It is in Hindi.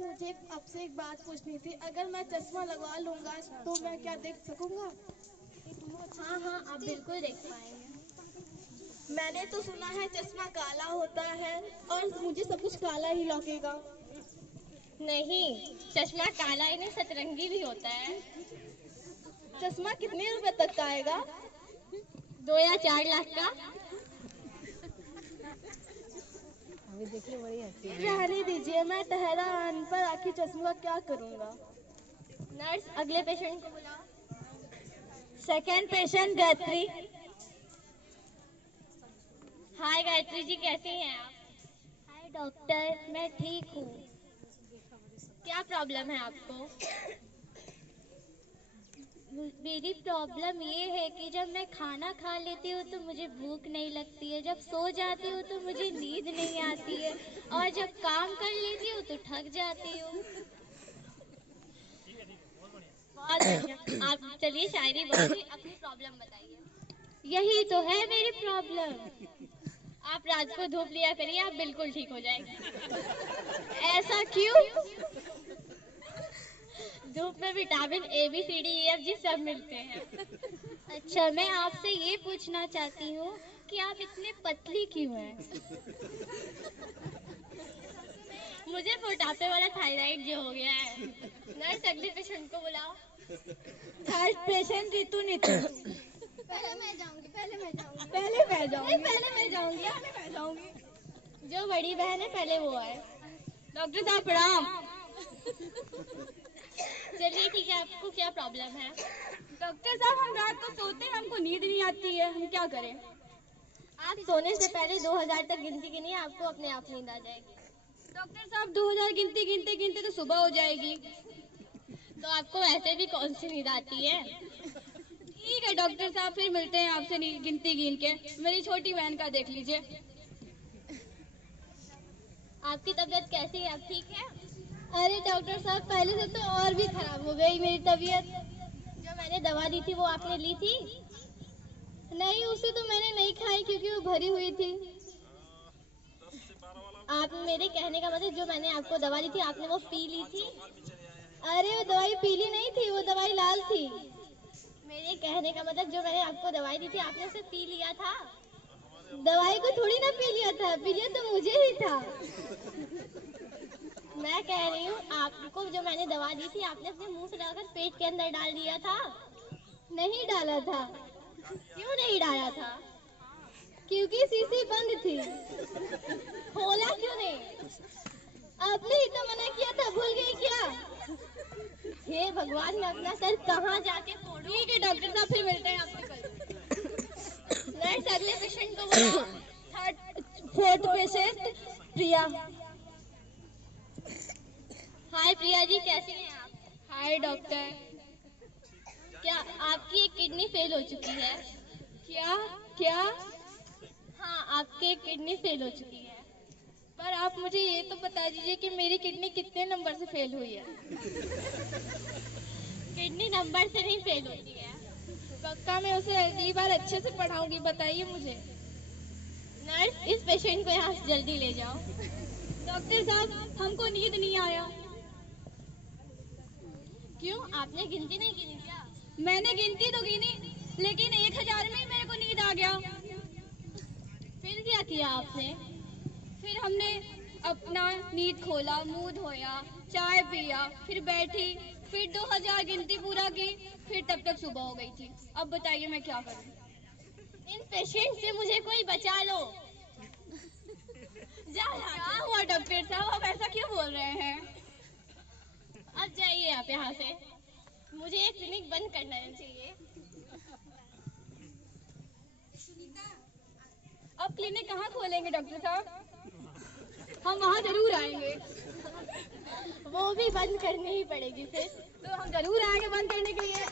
मुझे आपसे एक बात पूछनी थी। अगर मैं चश्मा लगवा लूंगा तो मैं क्या देख सकूंगा? हाँ हाँ, आप बिल्कुल देख पाएंगे। मैंने तो सुना है चश्मा काला होता है और मुझे सब कुछ काला ही लगेगा। नहीं, चश्मा काला ही नहीं, सतरंगी भी होता है। चश्मा कितने रुपए तक का आएगा? 2 या 4 लाख का। रहने दीजिए, मैं ठहरा आने पर आखिर चश्मे का क्या करूँगा? नर्स, अगले पेशेंट को बुलाओ। Second patient Gayatri. Hi Gayatri ji, कैसी हैं आप? हाय डॉक्टर, मैं ठीक हूँ। क्या प्रॉब्लम है आपको? मेरी प्रॉब्लम ये है कि जब मैं खाना खा लेती हूँ तो मुझे भूख नहीं लगती है, जब सो जाती हूँ तो मुझे नींद नहीं आती है, और जब काम कर लेती हूँ तो थक जाती हूँ। बहुत बढ़िया। आप चलिए शायरी बोलिए, अपनी प्रॉब्लम बताइए। यही तो है मेरी प्रॉब्लम। आप रात को धूप लिया करिए, आप बिल्कुल ठीक हो जाएंगे। ऐसा क्यों? धूप में vitamin A B C D E F G सब मिलते हैं। अच्छा, मैं आपसे ये पूछना चाहती हूँ कि आप इतने पतली क्यों हैं? मुझे मोटापे वाला थायराइड जो हो गया है। नर्स, अगले पेशेंट को बुलाओ। थर्ड पेशेंट ऋतु नीतू। पहले मैं जाऊंगी। जो बड़ी बहन है पहले वो आए। डॉक्टर साहब प्रणाम। चलिए ठीक है, आपको क्या प्रॉब्लम है? डॉक्टर साहब, हम रात को सोते हैं, हमको नींद नहीं आती है, हम क्या करें? आप सोने से पहले 2000 तक गिनती गिनिए, आपको अपने आप नींद आ जाएगी। डॉक्टर साहब, 2000 गिनते गिनते गिनते तो सुबह हो जाएगी। तो आपको ऐसे भी कौन सी नींद आती है? ठीक है डॉक्टर साहब, फिर मिलते हैं आपसे गिनती गिन के। मेरी छोटी बहन का देख लीजिए। आपकी तबीयत कैसी है, आप ठीक है? अरे डॉक्टर साहब, पहले से तो और भी खराब हो गई मेरी तबीयत। जो मैंने दवा दी थी वो आपने ली थी? नहीं, उसे तो मैंने नहीं खाई क्योंकि वो भरी हुई थी। आप मेरे कहने का मतलब, जो मैंने आपको दवा दी थी आपने वो पी ली थी? अरे वो दवाई पीली नहीं थी, वो दवाई लाल थी। मेरे कहने का मतलब, जो मैंने आपको दवाई दी थी आपने उसे पी लिया था? दवाई को थोड़ी ना पी लिया था, पी लिया तो मुझे ही था। मैं कह रही हूँ, आपको जो मैंने दवा दी थी आपने अपने मुंह से लगाकर पेट के अंदर डाल दिया था? नहीं डाला था। क्यों नहीं डाला था? क्योंकि शीशी बंद थी। खोला क्यों नहीं? आपने ही तो मना किया था, भूल गई क्या? हे भगवान, मैं अपना सर कहाँ जाके फोड़ूं? ठीक है डॉक्टर साहब, फिर मिलते हैं आपसे कल। नर्स, अगले पेशेंट को बुलाओ। फोर्थ पेशेंट प्रिया। हाय प्रिया जी, कैसी हैं आप? हाय डॉक्टर। क्या आपकी एक किडनी फेल हो चुकी है? क्या क्या? हाँ, आपकी एक किडनी फेल हो चुकी है। पर आप मुझे ये तो बता दीजिए कि मेरी किडनी कितने नंबर से फेल हुई है? किडनी नंबर से नहीं फेल होती है। पक्का मैं उसे अगली बार अच्छे से पढ़ाऊंगी, बताइए मुझे। नर्स, इस पेशेंट को यहाँ से जल्दी ले जाओ। डॉक्टर साहब, हमको नींद नहीं आया। क्यों, आपने गिनती नहीं गिनी क्या? मैंने गिनती तो गिनी, लेकिन 1000 में ही मेरे को नींद आ गया। फिर क्या किया आपने? फिर हमने अपना नींद खोला, मुंह धोया, चाय पिया, फिर बैठी, फिर 2000 गिनती पूरा की, फिर तब तक सुबह हो गई थी। अब बताइए मैं क्या करूं? इन पेशेंट से मुझे कोई बचा लो। क्या हुआ डॉक्टर साहब, आप ऐसा क्यों बोल रहे हैं? अब जाइए आप यहाँ से, मुझे ये क्लिनिक बंद करना चाहिए। अब क्लिनिक कहाँ खोलेंगे डॉक्टर साहब? हम वहाँ जरूर आएंगे। वो भी बंद करनी ही पड़ेगी फिर। तो हम जरूर आएंगे बंद करने के लिए।